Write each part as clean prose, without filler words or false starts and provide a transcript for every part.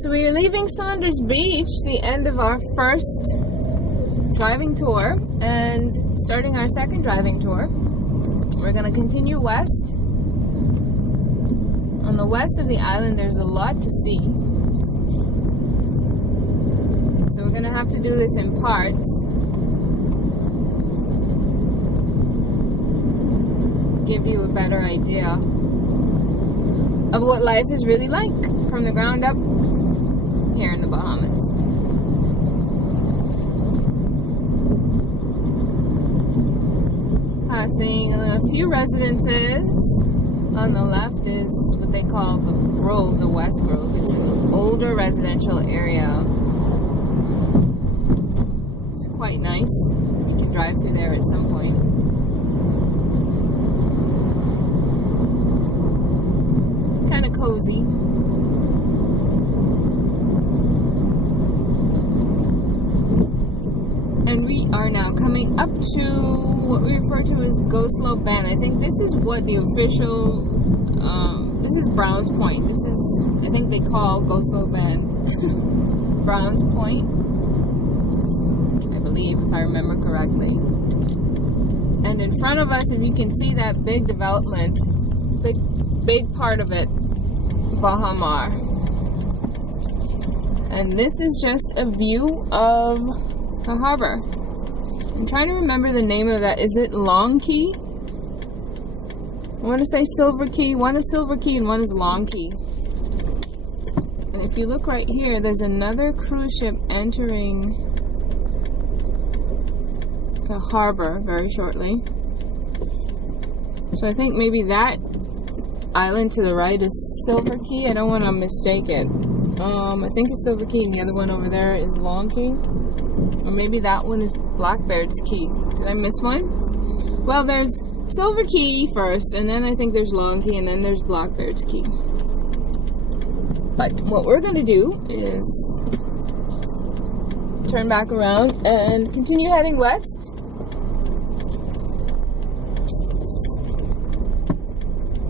So we are leaving Saunders Beach, the end of our first driving tour, and starting our second driving tour. We're going to continue west. On the west of the island, there's a lot to see. So we're going to have to do this in parts. Give you a better idea of what life is really like from the ground up here in the Bahamas. Passing a few residences. On the left is what they call the Grove, the West Grove. It's an older residential area. It's quite nice. You can drive through there at some point. Kind of cozy. And we are now coming up to what we refer to as Go Slow Bend. I think this is what the official, this is Browns Point. This is, I think they call Go Slow Bend Browns Point, I believe, if I remember correctly. And in front of us, if you can see that big development, big part of it, Baha Mar. And this is just a view of the harbor. I'm trying to remember the name of that. Is it Long Key? I want to say Silver Key. One is Silver Key and one is Long Key. And if you look right here, there's another cruise ship entering the harbor very shortly. So I think maybe that island to the right is Silver Key. I don't want to mistake it. I think it's Silver Key and the other one over there is Long Key. Or maybe that one is Blackbeard's Key. Did I miss one? Well, there's Silver Key first, and then I think there's Long Key, and then there's Blackbeard's Key. But what we're going to do is turn back around and continue heading west.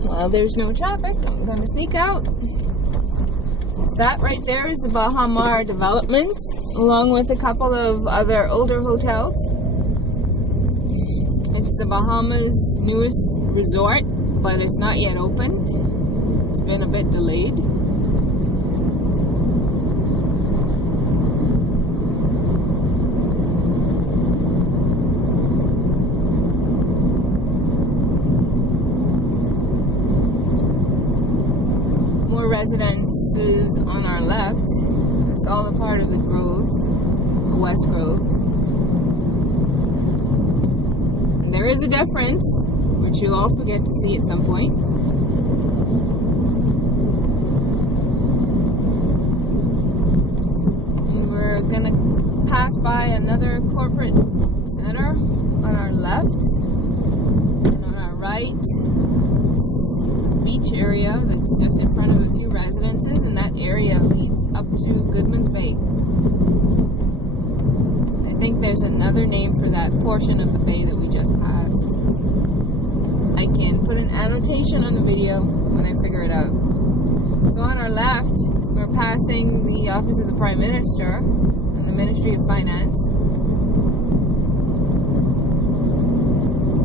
While there's no traffic, I'm going to sneak out. That right there is the Baha Mar development, along with a couple of other older hotels. It's the Bahamas' newest resort, but it's not yet opened. It's been a bit delayed. More residences on our left. It's all a part of the Grove, the West Grove. And there is a difference, which you'll also get to see at some point. And we're gonna pass by another corporate center on our left, and on our right, beach area that's just in front of a few residences, and that area leads up to Goodman's Bay. I think there's another name for that portion of the bay that we just passed. I can put an annotation on the video when I figure it out. So on our left, we're passing the office of the Prime Minister and the Ministry of Finance.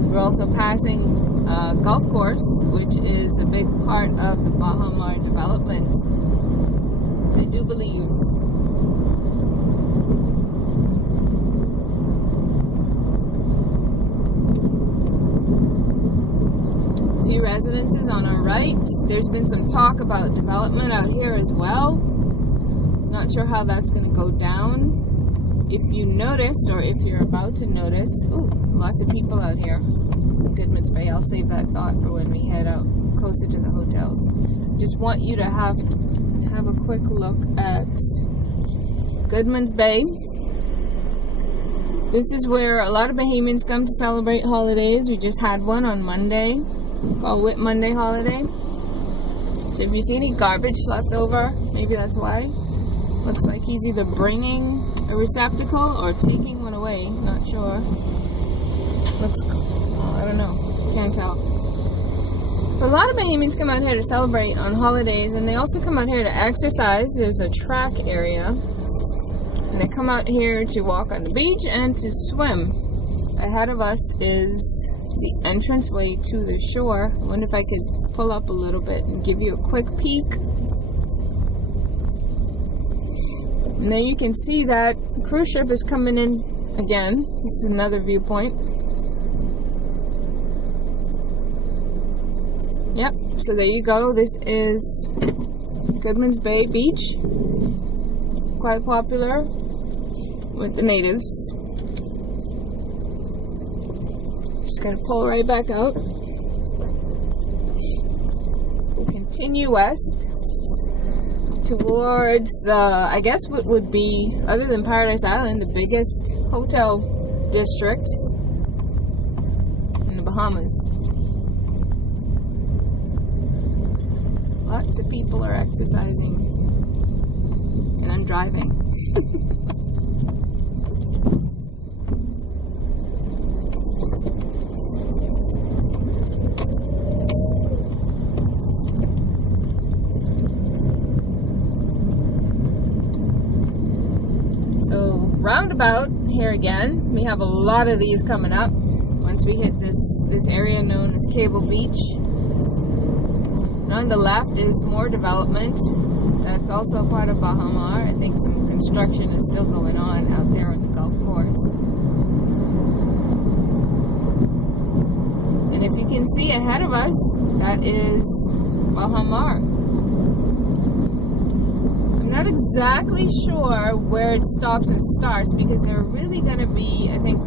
We're also passing a golf course, which is a big part of the Baha Mar development, I do believe. A few residences on our right. There's been some talk about development out here as well. Not sure how that's going to go down. If you noticed, or if you're about to notice, ooh, lots of people out here. Goodman's Bay. I'll save that thought for when we head out closer to the hotels. Just want you to have a quick look at Goodman's Bay. This is where a lot of Bahamians come to celebrate holidays. We just had one on Monday, called Whit Monday holiday. So if you see any garbage left over, maybe that's why. Looks like he's either bringing a receptacle or taking one away. Not sure. Looks, I don't know. Can't tell. A lot of Bahamians come out here to celebrate on holidays, and they also come out here to exercise. There's a track area, and they come out here to walk on the beach and to swim. Ahead of us is the entranceway to the shore. I wonder if I could pull up a little bit and give you a quick peek. And then you can see that cruise ship is coming in again. This is another viewpoint. Yep, so there you go. This is Goodman's Bay Beach. Quite popular with the natives. Just gonna pull right back out. Continue west towards the, I guess what would be, other than Paradise Island, the biggest hotel district in the Bahamas. Lots of people are exercising, and I'm driving. So roundabout here again, we have a lot of these coming up once we hit this area known as Cable Beach. And on the left is more development. That's also a part of Baha Mar. I think some construction is still going on out there on the golf course. And if you can see ahead of us, that is Baha Mar. I'm not exactly sure where it stops and starts, because there are really going to be, I think,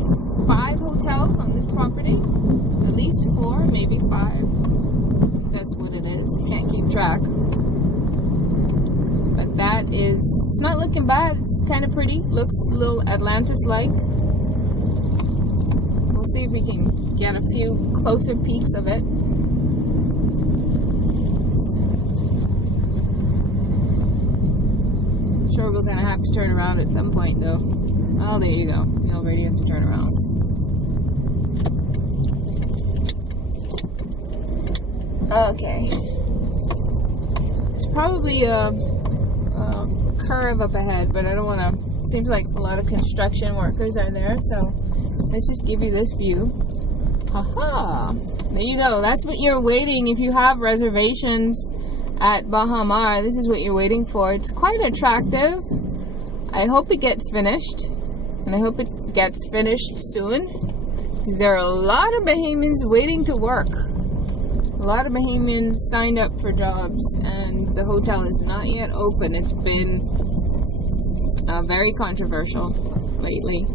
5 hotels on this property. At least 4, maybe 5. That's what it is. Can't keep track. But that is, it's not looking bad. It's kind of pretty. Looks a little Atlantis-like. We'll see if we can get a few closer peeks of it. Sure, we're gonna have to turn around at some point, though. Oh, there you go. We already have to turn around. Okay. It's probably a curve up ahead, but I don't want to. Seems like a lot of construction workers are there, so let's just give you this view. Haha! There you go. That's what you're waiting if you have reservations at Baha Mar. This is what you're waiting for. It's quite attractive. I hope it gets finished, and I hope it gets finished soon, because there are a lot of Bahamians waiting to work. A lot of Bahamians signed up for jobs, and the hotel is not yet open. It's been very controversial lately.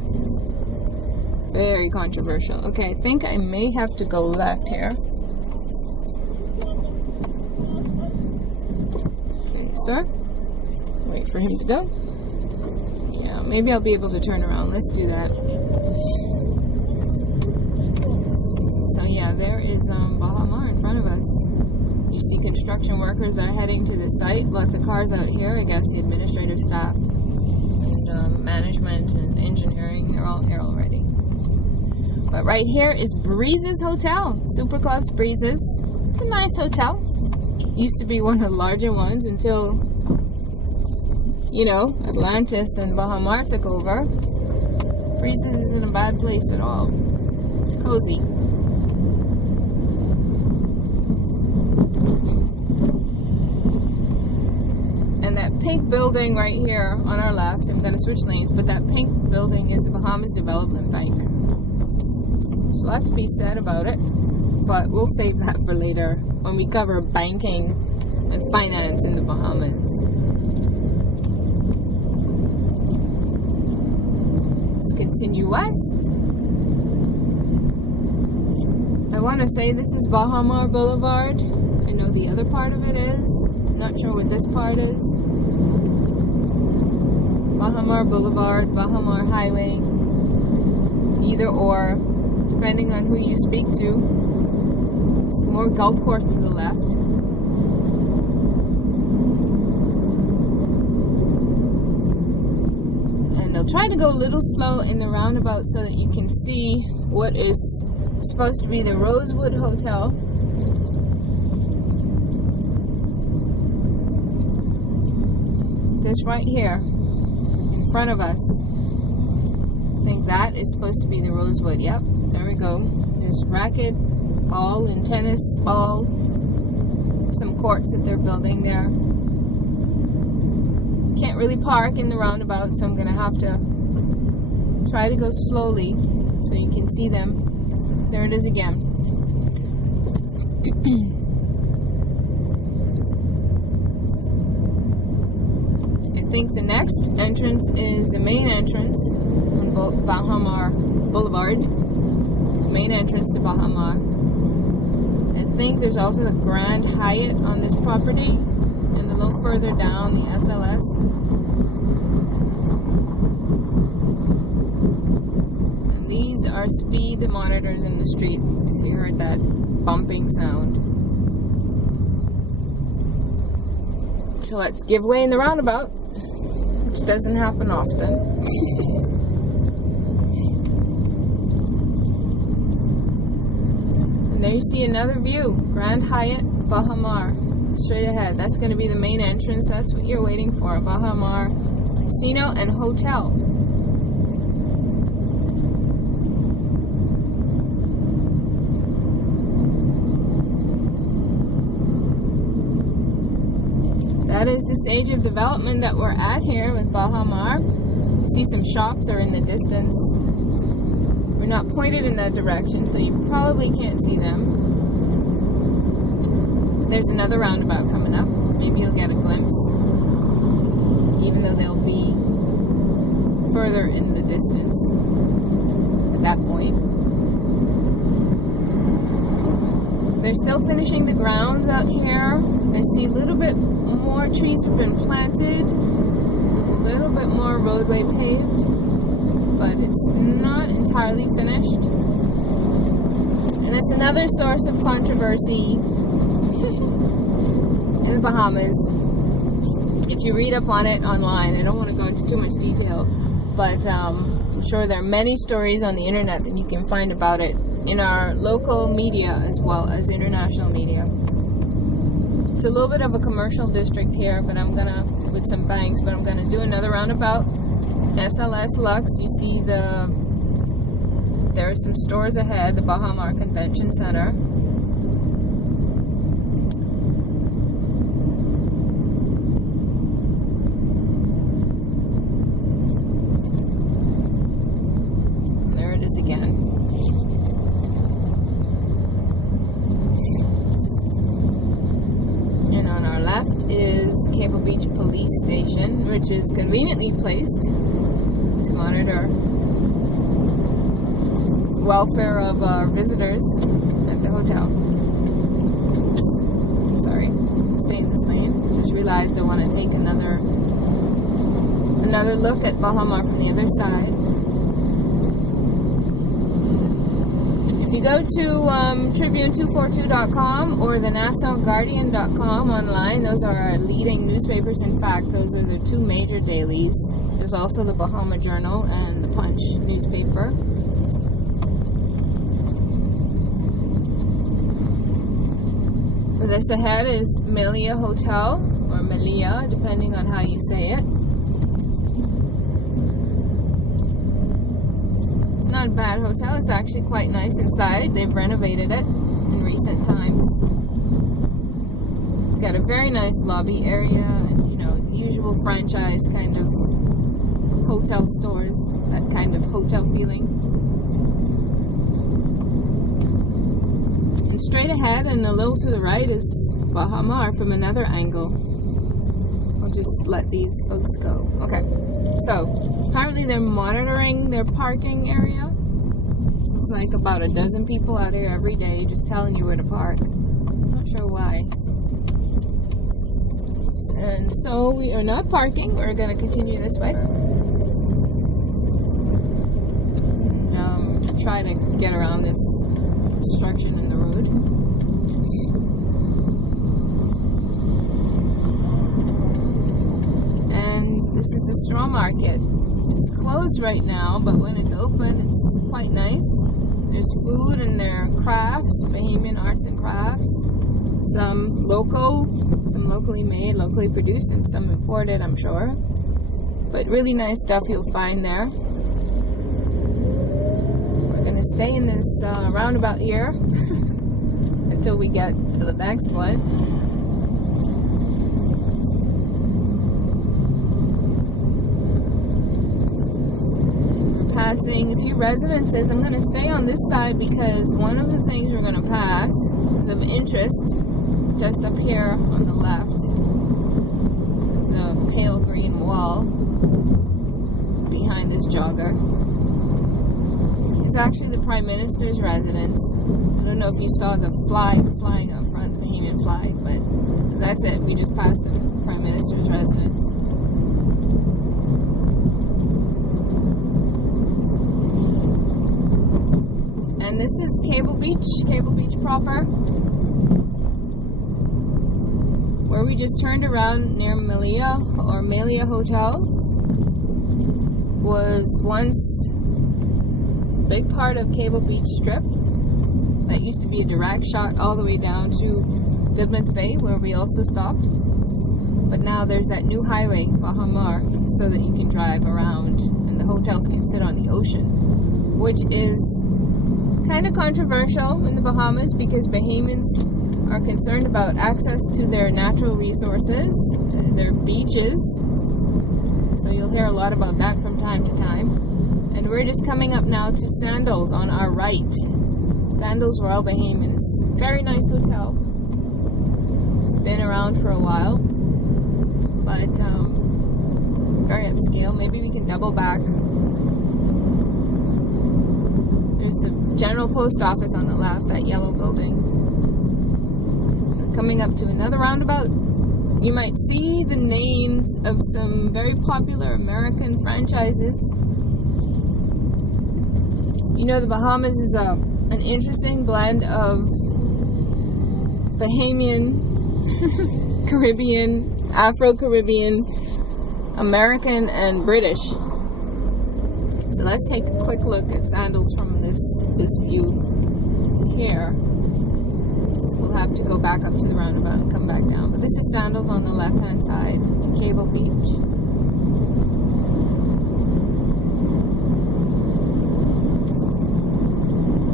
Very controversial. Okay, I think I may have to go left here. Okay, sir. Wait for him to go. Yeah, maybe I'll be able to turn around. Let's do that. So yeah, there is Baha Mar in front of us. You see construction workers are heading to the site. Lots of cars out here. I guess the administrative staff and management and engineering, they're all here already. But right here is Breezes Hotel. Super Clubs Breezes. It's a nice hotel. Used to be one of the larger ones until, you know, Atlantis and Baha Mar took over. Breezes isn't a bad place at all. It's cozy. And that pink building right here on our left, I'm going to switch lanes, but that pink building is the Bahamas Development Bank. There's a lot to be said about it, but we'll save that for later when we cover banking and finance in the Bahamas. Let's continue west. I want to say this is Baha Mar Boulevard. I know the other part of it is. I'm not sure what this part is. Baha Mar Boulevard, Baha Mar Highway, either or, depending on who you speak to. It's more golf course to the left. And I'll try to go a little slow in the roundabout so that you can see what is supposed to be the Rosewood Hotel. this right here in front of us. I think that is supposed to be the Rosewood. Yep, there we go. There's racket ball and tennis ball. Some courts that they're building there. Can't really park in the roundabout, so I'm gonna have to try to go slowly so you can see them. There it is again. I think the next entrance is the main entrance on Baha Mar Boulevard. Main entrance to Baha Mar. I think there's also the Grand Hyatt on this property, and a little further down the SLS. And these are speed monitors in the street, if you heard that bumping sound. So let's give way in the roundabout, which doesn't happen often. And there you see another view, Grand Hyatt, Baha Mar, straight ahead. That's going to be the main entrance. That's what you're waiting for, Baha Mar Casino and Hotel. That is the stage of development that we're at here with Baha Mar. You see some shops are in the distance. We're not pointed in that direction, so you probably can't see them. There's another roundabout coming up. Maybe you'll get a glimpse, even though they'll be further in the distance at that point. They're still finishing the grounds out here. I see a little bit more trees have been planted, a little bit more roadway paved, but it's not entirely finished. And it's another source of controversy in the Bahamas. If you read up on it online, I don't want to go into too much detail, but I'm sure there are many stories on the internet that you can find about it in our local media as well as international media. It's a little bit of a commercial district here, but with some banks, but I'm gonna do another roundabout. SLS Lux, you see there are some stores ahead, the Baha Mar Convention Center. And there it is again. And on our left is Cable Beach Police Station, which is conveniently placed to monitor welfare of our visitors at the hotel. Oops. Sorry, stay in this lane. Just realized I want to take another look at Baha Mar from the other side. If you go to Tribune242.com or the NassauGuardian.com online, those are our leading newspapers. In fact, those are the two major dailies. There's also the Bahama Journal and the Punch newspaper. This ahead is Melia Hotel, or Melia, depending on how you say it. It's not a bad hotel. It's actually quite nice inside. They've renovated it in recent times. Got a very nice lobby area, and the usual franchise kind of hotel stores, that kind of hotel feeling. And straight ahead and a little to the right is Baha Mar from another angle. I'll just let these folks go. Okay, so apparently they're monitoring their parking area. It's like about a dozen people out here every day just telling you where to park. I'm not sure why. And so we are not parking. We're going to continue this way. And try to get around this obstruction in the road. And this is the straw market. It's closed right now, but when it's open, it's quite nice. There's food and there are crafts, Bahamian arts and crafts, some locally made, locally produced, and some imported, I'm sure. But really nice stuff you'll find there. We're going to stay in this roundabout here until we get to the next one. We're passing a few residences. I'm going to stay on this side because one of the things we're going to pass is of interest just up here on the left. There's a pale green wall behind this jogger. It's actually the Prime Minister's residence. I don't know if you saw the flag flying up front, the Bahamian flag, but that's it. We just passed the Prime Minister's residence. And this is Cable Beach proper, where we just turned around near Melia Hotel. Was once a big part of Cable Beach Strip. That used to be a direct shot all the way down to Goodman's Bay, where we also stopped. But now there's that new highway, Baha Mar, so that you can drive around and the hotels can sit on the ocean, which is kind of controversial in the Bahamas because Bahamians are concerned about access to their natural resources, their beaches. So you'll hear a lot about that from time to time. And we're just coming up now to Sandals on our right. Sandals Royal Bahamian. It's a very nice hotel. It's been around for a while, but very upscale. Maybe we can double back. There's the General Post Office on the left, that yellow building. Coming up to another roundabout. You might see the names of some very popular American franchises. You know, the Bahamas is an interesting blend of Bahamian, Caribbean, Afro-Caribbean, American, and British. So let's take a quick look at Sandals from this view here. We'll have to go back up to the roundabout and come back down. But this is Sandals on the left-hand side in Cable Beach.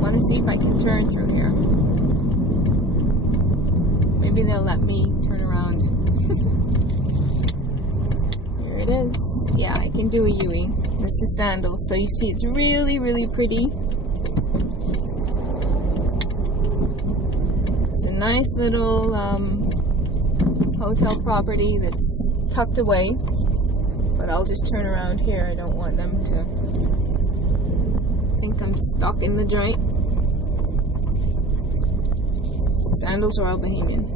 Want to see if I can turn through here. Maybe they'll let me turn around. Here it is. Yeah, I can do a U-ing. This is Sandals, so you see it's really, really pretty. It's a nice little hotel property that's tucked away, but I'll just turn around here. I don't want them to think I'm stuck in the joint. Sandals Royal Bahamian.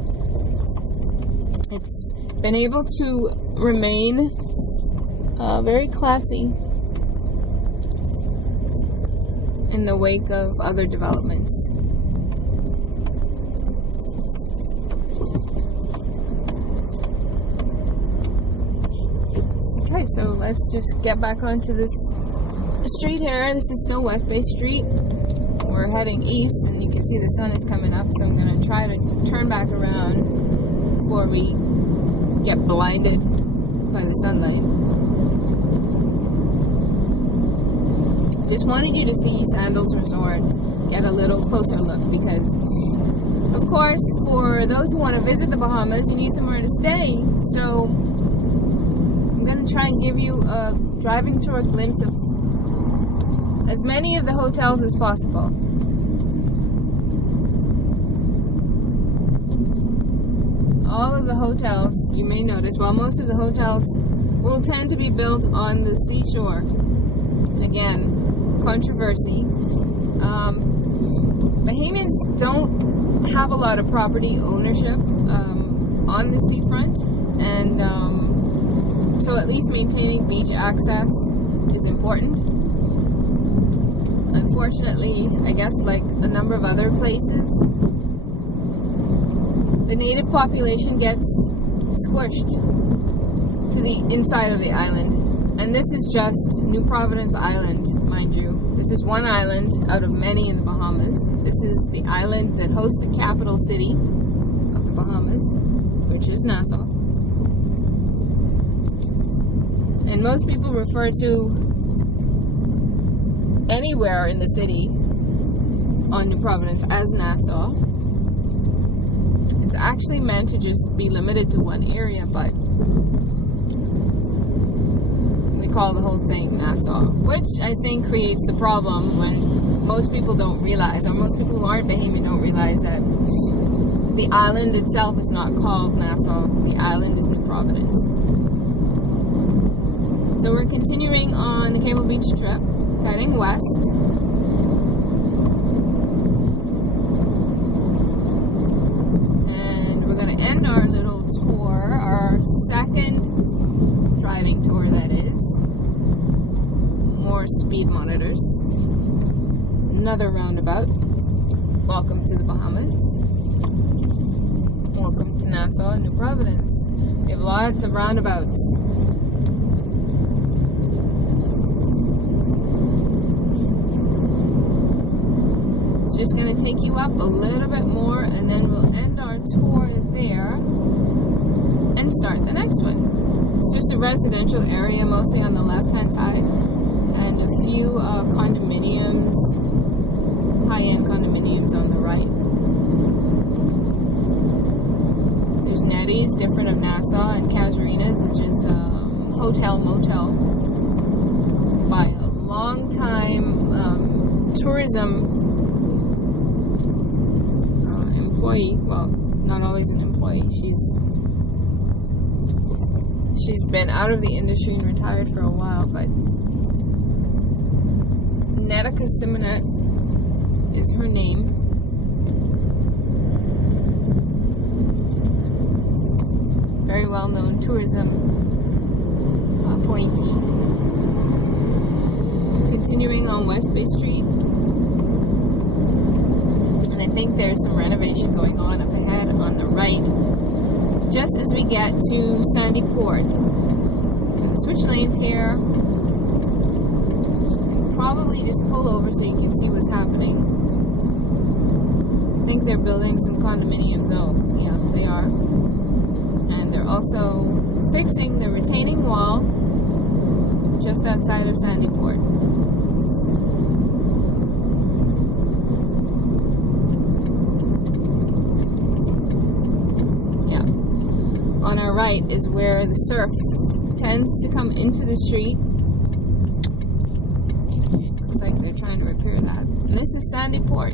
It's been able to remain very classy in the wake of other developments. Okay, so let's just get back onto this street here. This is still West Bay Street. We're heading east, and you can see the sun is coming up, so I'm going to try to turn back around before we get blinded by the sunlight. Just wanted you to see Sandals Resort, get a little closer look, because of course for those who want to visit the Bahamas you need somewhere to stay, so I'm going to try and give you a driving tour glimpse of as many of the hotels as possible. All of the hotels, you may notice, well, most of the hotels will tend to be built on the seashore. Again, controversy. Bahamians don't have a lot of property ownership on the seafront, and so at least maintaining beach access is important. Unfortunately, I guess like a number of other places, the native population gets squished to the inside of the island. And this is just New Providence Island, mind you. This is one island out of many in the Bahamas. This is the island that hosts the capital city of the Bahamas, which is Nassau. And most people refer to anywhere in the city on New Providence as Nassau. It's actually meant to just be limited to one area, but we call the whole thing Nassau, which I think creates the problem when most people don't realize, or most people who aren't Bahamian don't realize, that the island itself is not called Nassau. The island is New Providence. So we're continuing on the Cable Beach trip, heading west. And we're going to end our little tour, our second driving tour, that is. More speed monitors. Another roundabout. Welcome to the Bahamas. Welcome to Nassau and New Providence. We have lots of roundabouts. It's just going to take you up a little bit more, and then we'll end our tour there and start the next one. It's just a residential area, mostly on the left-hand side, and a few condominiums, high-end condominiums on the right. There's Nettie's, different of Nassau, and Casuarina's, which is hotel motel by a long-time tourism employee. Well, not always an employee. She's been out of the industry and retired for a while, but Netica Simonet is her name. Very well-known tourism appointee. Continuing on West Bay Street, and I think there's some renovation going on up ahead on the right, just as we get to Sandyport. And switch lanes here, and probably just pull over so you can see what's happening. I think they're building some condominiums. Oh, yeah, they are. And they're also fixing the retaining wall just outside of Sandyport. Yeah. On our right is where the surf tends to come into the street. Looks like they're trying to repair that. And this is Sandyport.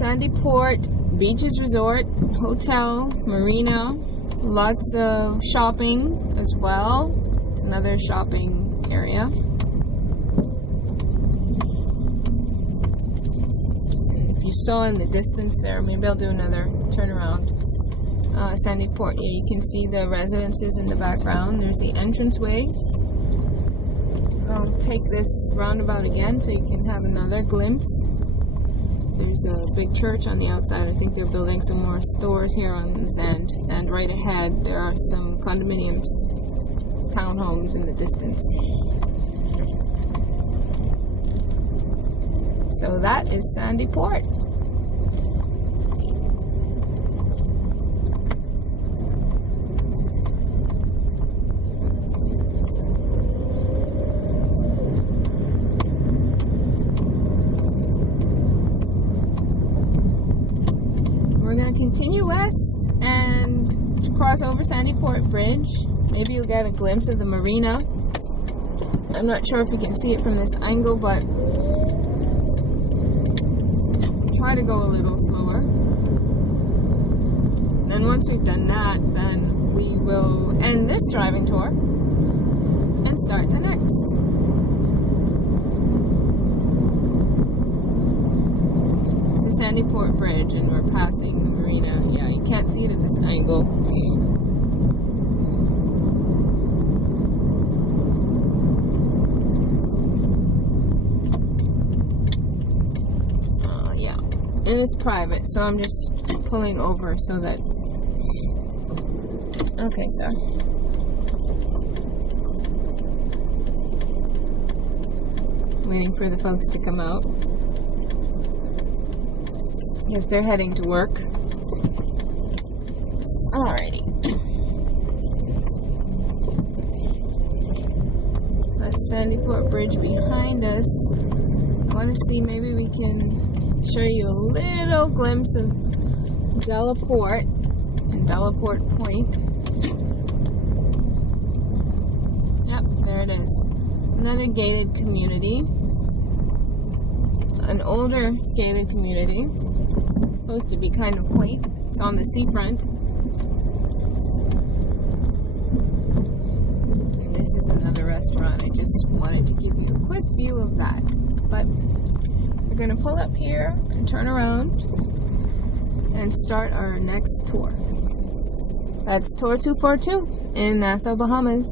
Sandyport Beaches Resort, hotel, marina, lots of shopping as well. It's another shopping area. And if you saw in the distance there, maybe I'll do another turnaround. Sandyport, yeah, you can see the residences in the background. There's the entranceway. I'll take this roundabout again so you can have another glimpse. There's a big church on the outside. I think they're building some more stores here on this end. And right ahead, there are some condominiums, townhomes in the distance. So that is Sandyport. Continue west and cross over Sandyport Bridge. Maybe you'll get a glimpse of the marina. I'm not sure if you can see it from this angle, but try to go a little slower. And once we've done that, then we will end this driving tour and start the next. It's the Sandyport Bridge, and we're passing the marina. Yeah, you can't see it at this angle. Yeah, and it's private, so I'm just pulling over so that. Okay, so. Waiting for the folks to come out. Guess they're heading to work. Alrighty. That's Sandyport Bridge behind us. I want to see, maybe we can show you a little glimpse of Delaport and Delaport Point. Yep, there it is. Another gated community. An older gated community. Supposed to be kind of quaint. It's on the seafront. And this is another restaurant. I just wanted to give you a quick view of that. But we're going to pull up here and turn around and start our next tour. That's tour 242 in Nassau, Bahamas.